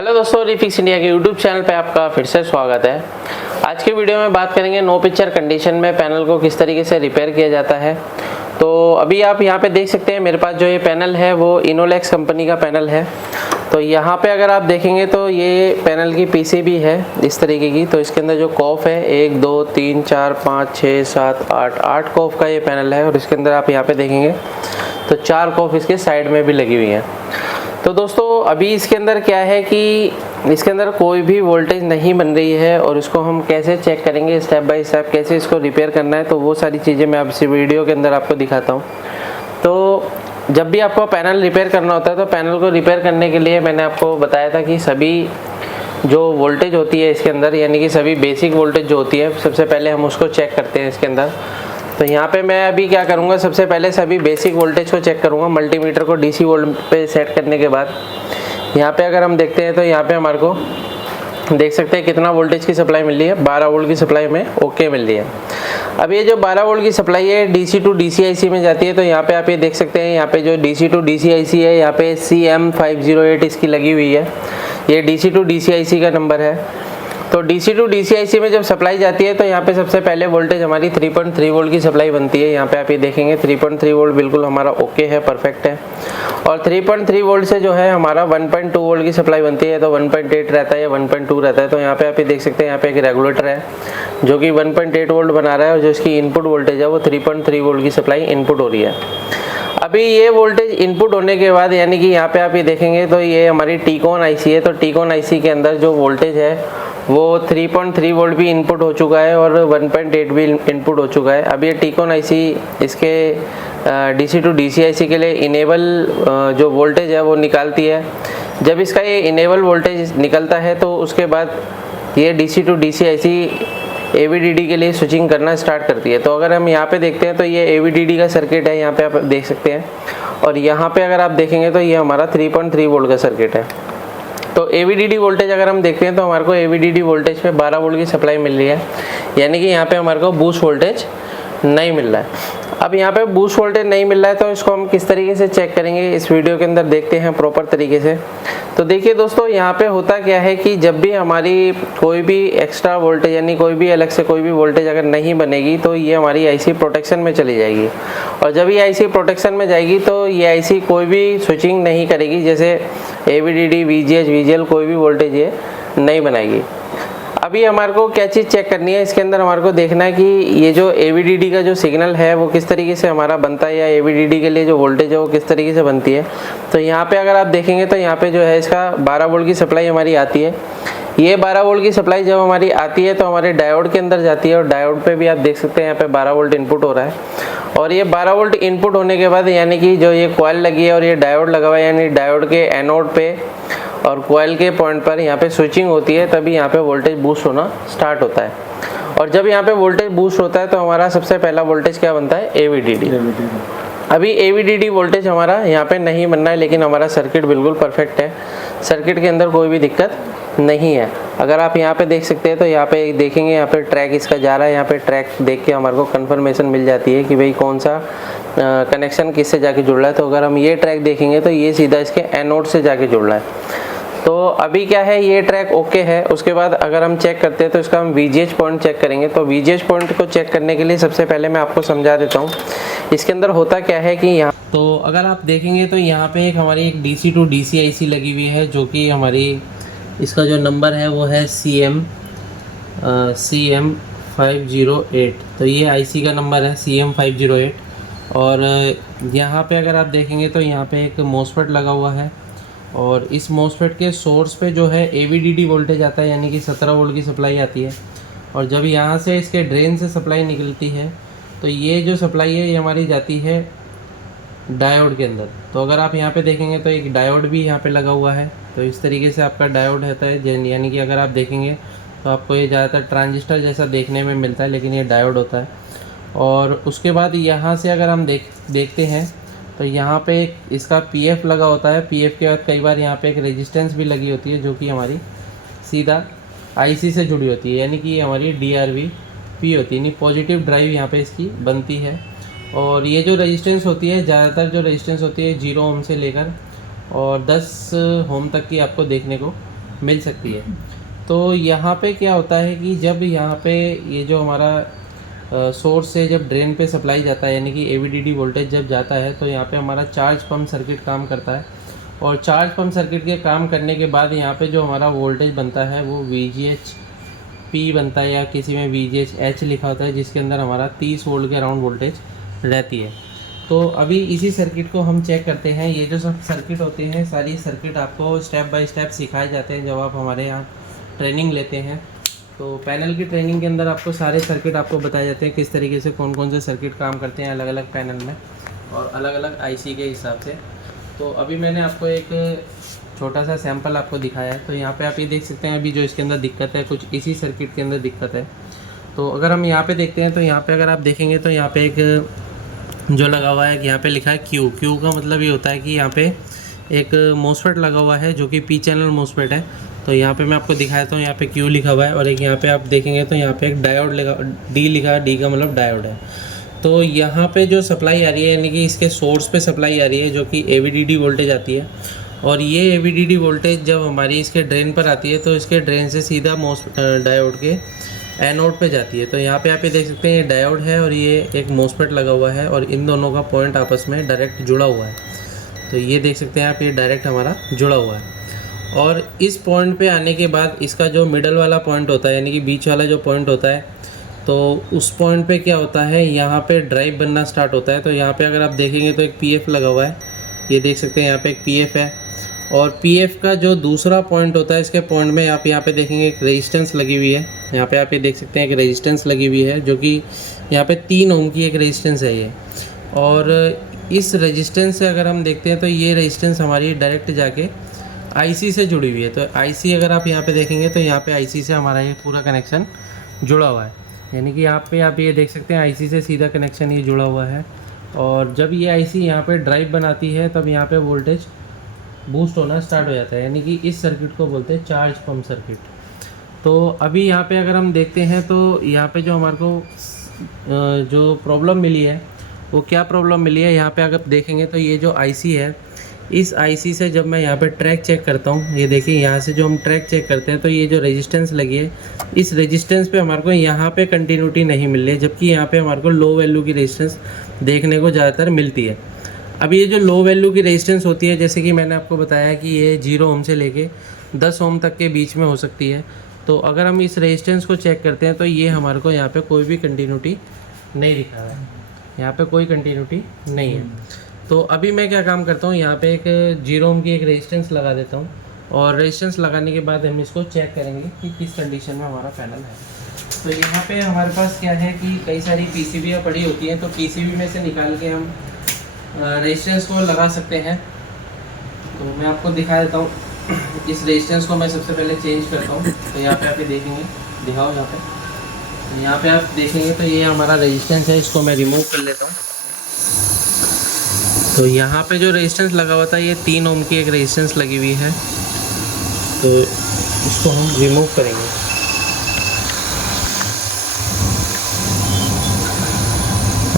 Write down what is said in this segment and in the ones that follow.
Hello दोस्तों, refix India के YouTube channel पे आपका फिर से स्वागत है। आज की वीडियो में बात करेंगे नो पिक्चर कंडीशन में पैनल को किस तरीके से रिपेयर किया जाता है। तो अभी आप यहाँ पे देख सकते हैं मेरे पास जो ये पैनल है वो इनोलेक्स कंपनी का पैनल है। तो यहाँ पे अगर आप देखेंगे तो ये पैनल की पीसीबी है इस तरीके की। तो इसके अंदर जो कॉफ है 1 2 3 4 5 6 7 8 कॉफ का ये पैनल है। और इसके अंदर आप यहाँ पे देखेंगे तो 4 कॉफ इसके साइड में भी लगी हुई हैं। तो दोस्तों अभी इसके अंदर क्या है कि इसके अंदर कोई भी वोल्टेज नहीं बन रही है और इसको हम कैसे चेक करेंगे स्टेप बाय स्टेप, कैसे इसको रिपेयर करना है, तो वो सारी चीज़ें मैं अब इस वीडियो के अंदर आपको दिखाता हूँ। तो जब भी आपको पैनल रिपेयर करना होता है तो पैनल को रिपेयर करने के लिए मैंने आपको बताया था कि सभी जो वोल्टेज होती है इसके अंदर, यानी कि सभी बेसिक वोल्टेज जो होती है, सबसे पहले हम उसको चेक करते हैं इसके अंदर। तो यहाँ पे मैं अभी क्या करूँगा, सबसे पहले सभी बेसिक वोल्टेज को चेक करूँगा। मल्टीमीटर को डीसी वोल्ट पे सेट करने के बाद यहाँ पे अगर हम देखते हैं तो यहाँ पे हमारे को देख सकते हैं कितना वोल्टेज की सप्लाई मिल रही है। 12 वोल्ट की सप्लाई में ओके मिल रही है। अब ये जो 12 वोल्ट की सप्लाई है डीसी टू डीसी आईसी में जाती है। तो यहाँ पे आप ये देख सकते हैं, यहाँ पे जो डीसी टू डीसी आईसी है यहाँ पे CM508 इसकी लगी हुई है। ये डीसी टू डीसी आईसी का नंबर है। तो डीसी टू डीसी आईसी में जब सप्लाई जाती है तो यहाँ पे सबसे पहले वोल्टेज हमारी 3.3 वोल्ट की सप्लाई बनती है। यहाँ पे आप ये देखेंगे 3.3 वोल्ट बिल्कुल हमारा ओके है, परफेक्ट है। और 3.3 वोल्ट से जो है हमारा 1.2 वोल्ट की सप्लाई बनती है। तो 1.8 रहता है या 1.2 रहता है। तो यहाँ पे आप ये देख सकते हैं, यहाँ पे एक रेगुलेटर है जो कि 1.8 वोल्ट बना रहा है और जो इसकी इनपुट वोल्टेज है वो 3.3 वोल्ट की सप्लाई इनपुट हो रही है। अभी ये वोल्टेज इनपुट होने के बाद यानी कि यहाँ पे आप ये देखेंगे तो ये हमारी टीकॉन आईसी है। तो टीकॉन आईसी के अंदर जो वोल्टेज है वो 3.3 वोल्ट भी इनपुट हो चुका है और 1.8 भी इनपुट हो चुका है। अब ये टीकॉन आईसी इसके डीसी टू डीसी आईसी के लिए इनेबल जो वोल्टेज है वो निकालती है। जब इसका ये इनेबल वोल्टेज निकलता है तो उसके बाद ये DC to DC IC AVDD के लिए स्विचिंग करना स्टार्ट करती है। तो अगर हम यहाँ पे देखते हैं तो ये AVDD का सर्किट है, यहाँ पे आप देख सकते हैं। और यहाँ पे अगर आप देखेंगे तो ये हमारा 3.3 वोल्ट का सर्किट है। तो AVDD वोल्टेज अगर हम देखते हैं तो हमारे को AVDD वोल्टेज पे 12 वोल्ट की सप्लाई मिल रही है, यानी कि यहाँ पे हमारे को बूस्ट वोल्टेज नहीं मिल रहा है। अब यहाँ पे बूस्ट वोल्टेज नहीं मिल रहा है तो इसको हम किस तरीके से चेक करेंगे इस वीडियो के अंदर देखते हैं प्रॉपर तरीके से। तो देखिए दोस्तों, यहाँ पे होता क्या है कि जब भी हमारी कोई भी एक्स्ट्रा वोल्टेज यानी कोई भी अलग से कोई भी वोल्टेज अगर नहीं बनेगी तो ये हमारी आईसी प्रोटेक्शन में चली जाएगी। और जब ये आईसी प्रोटेक्शन में जाएगी तो ये आईसी कोई भी स्विचिंग नहीं करेगी, जैसे AVDD VGH VGL कोई भी वोल्टेज ये नहीं बनाएगी। अभी हमारे को क्या चीज़ चेक करनी है, इसके अंदर हमारे को देखना है कि ये जो AVDD का जो सिग्नल है वो किस तरीके से हमारा बनता है, या AVDD के लिए जो वोल्टेज है वो किस तरीके से बनती है। तो यहाँ पे अगर आप देखेंगे तो यहाँ पे जो है इसका 12 वोल्ट की सप्लाई हमारी आती है। ये 12 वोल्ट की सप्लाई जब हमारी आती है तो हमारे डायोड के अंदर जाती है और डायोड पे भी आप देख सकते हैं यहाँ पे 12 वोल्ट इनपुट हो रहा है। और ये 12 वोल्ट इनपुट होने के बाद यानी कि जो ये कॉइल लगी है और ये डायोड लगा हुआ है, यानी डायोड के एनोड पे और कॉइल के पॉइंट पर यहाँ पे स्विचिंग होती है, तभी यहाँ पे वोल्टेज बूस्ट होना स्टार्ट होता है। और जब यहाँ पे वोल्टेज बूस्ट होता है तो हमारा सबसे पहला वोल्टेज क्या बनता है, AVDD। अभी AVDD वोल्टेज हमारा यहाँ पे नहीं बन रहा है, लेकिन हमारा सर्किट बिल्कुल परफेक्ट है, सर्किट के अंदर कोई भी दिक्कत नहीं है। अगर आप यहाँ पे देख सकते हैं तो यहाँ पे देखेंगे, यहाँ पे ट्रैक इसका जा रहा है। यहाँ पे ट्रैक देख के हमारे को कंफर्मेशन मिल जाती है कि भाई कौन सा कनेक्शन किससे जाके जुड़ रहा है। तो अगर हम ये ट्रैक देखेंगे तो ये सीधा इसके एनोड से जाके जुड़ रहा है। तो अभी क्या है, ये ट्रैक ओके है। उसके बाद अगर हम चेक करते हैं तो इसका हम VGH पॉइंट चेक करेंगे। तो VGH पॉइंट को चेक करने के लिए सबसे पहले मैं आपको समझा देता हूँ इसके अंदर होता क्या है कि यहाँ, तो अगर आप देखेंगे तो यहाँ पे एक हमारी एक डीसी टू डीसी आईसी लगी हुई है, जो कि हमारी इसका जो नंबर है वो है CM508। तो ये आईसी का नंबर है CM508। और यहाँ पे अगर आप देखेंगे तो यहाँ पे एक MOSFET लगा हुआ है और इस MOSFET के सोर्स पे जो है AVDD वोल्टेज आता है, यानी कि 17 वोल्ट की सप्लाई आती है। और जब यहाँ से इसके ड्रेन से सप्लाई निकलती है तो ये जो सप्लाई है ये हमारी जाती है डायोड के अंदर। तो अगर आप यहाँ पे देखेंगे तो एक डायोड भी यहाँ पे लगा हुआ है। तो इस तरीके से आपका डायोड रहता है, यानी कि अगर आप देखेंगे तो आपको ये ज़्यादातर ट्रांजिस्टर जैसा देखने में मिलता है, लेकिन ये डायोड होता है। और उसके बाद यहाँ से अगर हम देखते हैं तो यहाँ पे इसका PF लगा होता है। PF के बाद कई बार यहाँ पे एक रेजिस्टेंस भी लगी होती है, जो कि हमारी सीधा IC से जुड़ी होती है, यानी कि हमारी DRV-P होती है, यानी पॉजिटिव ड्राइव यहाँ पे इसकी बनती है। और ये जो रेजिस्टेंस होती है, ज़्यादातर जो रेजिस्टेंस होती है 0 ओम से लेकर और 10 ओम तक की आपको देखने को मिल सकती है। तो यहाँ पे क्या होता है कि जब यहाँ पे ये जो हमारा सोर्स से जब ड्रेन पे सप्लाई जाता है, यानी कि AVDD वोल्टेज जब जाता है, तो यहाँ पे हमारा चार्ज पंप सर्किट काम करता है। और चार्ज पंप सर्किट के काम करने के बाद यहाँ पे जो हमारा वोल्टेज बनता है वो VGH-P बनता है, या किसी में VGH-H लिखा होता है, जिसके अंदर हमारा 30 वोल्ट के अराउंड वोल्टेज रहती है। तो अभी इसी सर्किट को हम चेक करते हैं। ये जो सब सर्किट होते हैं, सारी सर्किट आपको स्टेप बाय स्टेप सिखाए जाते हैं जब आप हमारे यहाँ ट्रेनिंग लेते हैं। तो पैनल की ट्रेनिंग के अंदर आपको सारे सर्किट आपको बताए जाते हैं, किस तरीके से कौन कौन से सर्किट काम करते हैं अलग अलग पैनल में और अलग अलग IC के हिसाब से। तो अभी मैंने आपको एक छोटा सा सैंपल आपको दिखाया है। तो यहाँ पे आप ये देख सकते हैं अभी जो इसके अंदर दिक्कत है, कुछ इसी सर्किट के अंदर दिक्कत है। तो अगर हम यहाँ पे देखते हैं, तो यहाँ पे अगर आप देखेंगे तो यहाँ पे एक जो लगा हुआ है, यहाँ पे लिखा है Q का मतलब ये होता है कि यहाँ पे एक MOSFET लगा हुआ है जो कि P चैनल MOSFET है। तो यहाँ पे मैं आपको दिखाता हूँ, यहाँ पे Q लिखा हुआ है और एक यहाँ पे आप देखेंगे तो यहाँ पे एक डायोड लिखा, D लिखा है, D का मतलब डायोड है। तो यहाँ पे जो सप्लाई आ रही है, यानी कि इसके सोर्स पे सप्लाई आ रही है जो कि AVDD वोल्टेज आती है। और ये AVDD वोल्टेज जब हमारी इसके ड्रेन पर आती है तो इसके ड्रेन से सीधा डायोड के एनोड पे जाती है। तो यहाँ पे आप ये देख सकते हैं ये डायोड है और ये एक MOSFET लगा हुआ है और इन दोनों का पॉइंट आपस में डायरेक्ट जुड़ा हुआ है। तो ये देख सकते हैं आप, ये डायरेक्ट हमारा जुड़ा हुआ है। और इस पॉइंट पे आने के बाद इसका जो मिडल वाला पॉइंट होता है, यानी कि बीच वाला जो पॉइंट होता है, तो उस पॉइंट पे क्या होता है, यहाँ पे ड्राइव बनना स्टार्ट होता है। तो यहाँ पे अगर आप देखेंगे तो एक PF लगा हुआ है, ये देख सकते हैं यहाँ पे एक PF है। और PF का जो दूसरा पॉइंट होता है, इसके पॉइंट में आप यहाँ पे देखेंगे एक रेजिस्टेंस लगी हुई है। यहाँ पे आप ये देख सकते हैं एक रेजिस्टेंस लगी हुई है जो कि यहाँ पे 3 ओम की एक रेजिस्टेंस है ये। और इस रेजिस्टेंस से अगर हम देखते हैं तो ये रेजिस्टेंस हमारी डायरेक्ट जाके IC से जुड़ी हुई है। तो IC अगर आप यहाँ पे देखेंगे तो यहाँ पे IC से हमारा ये पूरा कनेक्शन जुड़ा हुआ है, यानी कि यहाँ पे आप ये देख सकते हैं IC से सीधा कनेक्शन ये जुड़ा हुआ है। और जब ये IC यहाँ पे ड्राइव बनाती है तब यहाँ पे वोल्टेज बूस्ट होना स्टार्ट हो जाता है, यानी कि इस सर्किट को बोलते हैं चार्ज पंप सर्किट। तो अभी यहाँ पे अगर हम देखते हैं तो यहाँ पे जो हमारे को जो प्रॉब्लम मिली है वो क्या प्रॉब्लम मिली है, यहाँ पे अगर देखेंगे तो ये जो IC है, इस IC से जब मैं यहाँ पे ट्रैक चेक करता हूँ, ये देखिए यहाँ से जो हम ट्रैक चेक करते हैं तो ये जो रेजिस्टेंस लगी है, इस रेजिस्टेंस पे हमारे को यहाँ पे कंटिन्यूटी नहीं मिल रही है, जबकि यहाँ पे हमारे को लो वैल्यू की रेजिस्टेंस देखने को ज़्यादातर मिलती है। अब ये जो लो वैल्यू की रेजिस्टेंस होती है, जैसे कि मैंने आपको बताया कि ये 0 ओम से लेके 10 ओम तक के बीच में हो सकती है। तो अगर हम इस रेजिस्टेंस को चेक करते हैं तो ये हमारे को यहाँ पे कोई भी कंटिन्यूटी नहीं दिखा रहा है, यहाँ पे कोई कंटिन्यूटी नहीं है। तो अभी मैं क्या काम करता हूँ, यहाँ पे एक 0 ओम की एक रेजिस्टेंस लगा देता हूँ और रेजिस्टेंस लगाने के बाद हम इसको चेक करेंगे कि किस कंडीशन में हमारा पैनल है। तो यहाँ पे हमारे पास क्या है कि कई सारी PCBयाँ पड़ी होती हैं, तो PCB में से निकाल के हम रेजिस्टेंस को लगा सकते हैं। तो मैं आपको दिखा देता हूँ। इस रेजिस्टेंस को मैं सबसे पहले चेंज करता हूँ। तो यहाँ पे आप ये देखेंगे, दिखाओ यहाँ पे, तो यहाँ पे आप देखेंगे तो ये हमारा रेजिस्टेंस है, इसको मैं रिमूव कर लेता हूँ। तो यहाँ पे जो रेजिस्टेंस लगा हुआ था ये 3 ओम की एक रेजिस्टेंस लगी हुई है, तो इसको हम रिमूव करेंगे।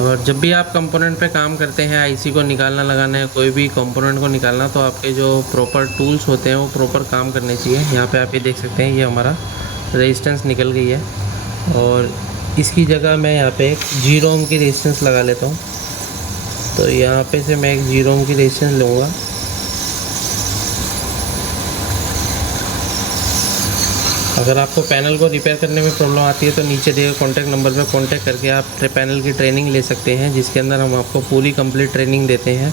और जब भी आप कंपोनेंट पे काम करते हैं, IC को निकालना लगाना है, कोई भी कंपोनेंट को निकालना, तो आपके जो प्रॉपर टूल्स होते हैं वो प्रॉपर काम करने चाहिए। यहाँ पे आप ये देख सकते हैं ये हमारा रेजिस्टेंस निकल गई है और इसकी जगह मैं यहाँ पे एक 0 ओम की रेजिस्टेंस लगा लेता हूँ। तो यहाँ पे से मैं एक 0 ओम की रेजिस्टेंस लूँगा। अगर आपको पैनल को रिपेयर करने में प्रॉब्लम आती है तो नीचे दिए कॉन्टैक्ट नंबर पर कॉन्टैक्ट करके आप पैनल की ट्रेनिंग ले सकते हैं, जिसके अंदर हम आपको पूरी कंप्लीट ट्रेनिंग देते हैं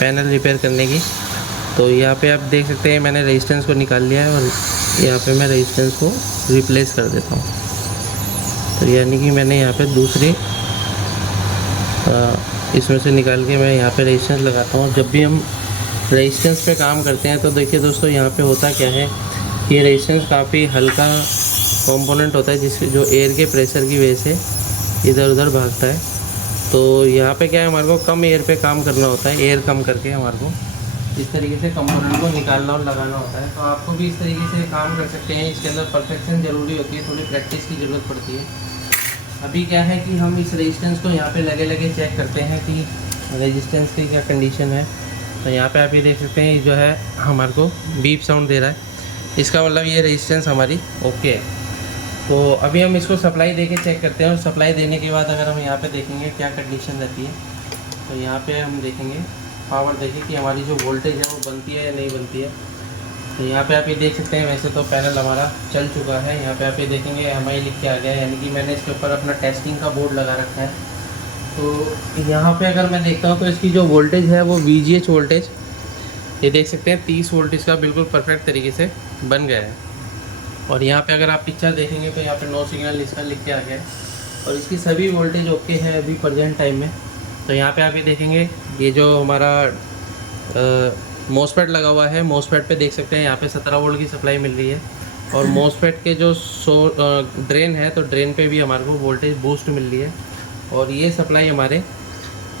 पैनल रिपेयर करने की। तो यहाँ पे आप देख सकते हैं मैंने रेजिस्टेंस को निकाल लिया है और यहाँ पे मैं रेजिस्टेंस को रिप्लेस कर देता हूँ। तो यानी कि मैंने यहाँ पे दूसरी इसमें से निकाल के मैं यहाँ पे रेजिस्टेंस लगाता हूँ। जब भी हम रेजिस्टेंस पे काम करते हैं तो देखिए दोस्तों, यहाँ पे होता क्या है, ये रेजिस्टेंस काफ़ी हल्का कंपोनेंट होता है जिससे जो एयर के प्रेशर की वजह से इधर उधर भागता है। तो यहाँ पे क्या है, हमारे को कम एयर पे काम करना होता है, एयर कम करके हमारे को इस तरीके से कंपोनेंट को निकालना और लगाना होता है। तो आपको भी इस तरीके से काम कर सकते हैं। इसके अंदर परफेक्शन ज़रूरी होती है, थोड़ी प्रैक्टिस की ज़रूरत पड़ती है। अभी क्या है कि हम इस रेजिस्टेंस को यहाँ पे लगे चेक करते हैं कि रेजिस्टेंस की क्या कंडीशन है। तो यहाँ पे आप ये देख सकते हैं जो है हमारे को बीप साउंड दे रहा है। इसका मतलब ये रेजिस्टेंस हमारी ओके है। तो अभी हम इसको सप्लाई देके चेक करते हैं, और सप्लाई देने के बाद अगर हम यहाँ पे देखेंगे क्या कंडीशन रहती है, तो यहाँ पे हम देखेंगे पावर, देखें कि हमारी जो वोल्टेज है वो बनती है या नहीं बनती है। तो यहाँ पे आप ये देख सकते हैं, वैसे तो पैनल हमारा चल चुका है। यहाँ पे आप ये देखेंगे MI लिख के आ गया है, यानी कि मैंने इसके ऊपर अपना टेस्टिंग का बोर्ड लगा रखा है। तो यहाँ पे अगर मैं देखता हूँ तो इसकी जो वोल्टेज है वो VGH वोल्टेज, ये देख सकते हैं 30 वोल्ट इसका बिल्कुल परफेक्ट तरीके से बन गया है। और यहाँ पे अगर आप पिक्चर देखेंगे तो यहाँ पे नो सिग्नल इसका लिख के आ गया है, और इसकी सभी वोल्टेज ओके है अभी प्रेजेंट टाइम में। तो यहाँ पे आप ये देखेंगे, ये जो हमारा मोसफेट लगा हुआ है, मोसफेट पे देख सकते हैं यहाँ पे 17 वोल्ट की सप्लाई मिल रही है। और मोसफेट के जो ड्रेन है, तो ड्रेन पे भी हमारे को वोल्टेज बूस्ट मिल रही है। और ये सप्लाई हमारे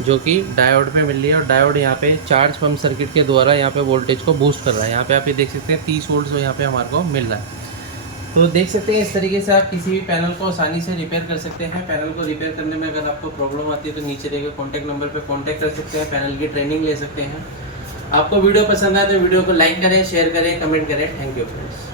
जो कि डायोड पे मिल रही है, और डायोड यहाँ पे चार्ज पंप सर्किट के द्वारा यहाँ पे वोल्टेज को बूस्ट कर रहा है। यहाँ पे आप ये देख सकते हैं 30 वोल्ट यहाँ पे हमारे को मिल रहा है। तो देख सकते हैं इस तरीके से आप किसी भी पैनल को आसानी से रिपेयर कर सकते हैं। पैनल को रिपेयर करने में अगर आपको प्रॉब्लम आती है तो नीचे दिए गए कॉन्टैक्ट नंबर पर कॉन्टैक्ट कर सकते हैं, पैनल की ट्रेनिंग ले सकते हैं। आपको वीडियो पसंद आए तो वीडियो को लाइक करें, शेयर करें, कमेंट करें। Thank you friends.